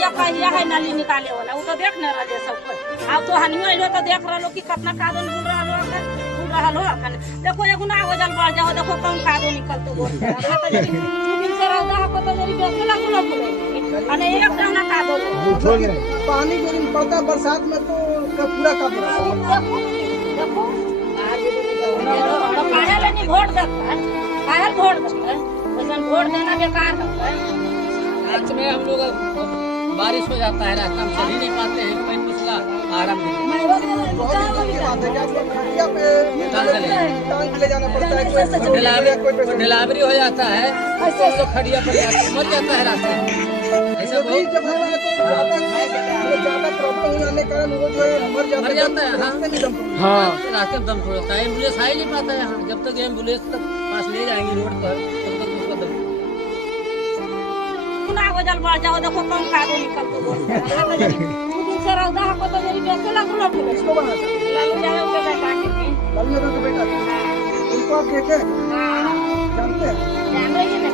ये कहिया है नाली निकाले वाला वो तो देख न रहे सब कोई अब तो हनियो लो तो देख रहा लो कि कितना कादो निकल रहा लो देखो एगो ना वजन बढ़ जाओ देखो कम कादो निकल तो बोल अपना तो जरी दिन से रौदा को तो जरी बेसला गुला बोले अने एक दाना कादो पानी जब पड़ता है बरसात में तो पूरा कादो देखो देखो काहे नहीं वोट देता है काहे वोट देता है वैसे वोट देना बेकार है रात में हम लोग बारिश हो जाता है रास्ता में चल ही नहीं पाते हैं कोई पिछला आराम बहुत की बात है कि आप लोग खटिया पे टांग ले जाना पड़ता है कोई डिलीवरी हो जाता है तो हम लोग खड़िया पर मर जाता है रास्ते में ऐसा बहुत जब है तो ज्यादा प्रॉब्लम हो जाने के कारण वो जो है मर जाता है रास्ते में दम रास्ते में दम छोड़ता है एम्बुलेंस आ ही नहीं पाता है यहाँ जब तक एम्बुलेंस तक पास ले जाएंगे रोड पर तब तक उसका दम ना वजन बढ़ जाओ देखो कम कादो निकल तो बोल अपना तो जरी दिन से रौदा को तो जरी बेसला गुला बोले इसको बना लालू यादव के बेटा के लालू यादव का बेटा उनको आप देखे हां जानते हैं जान रही है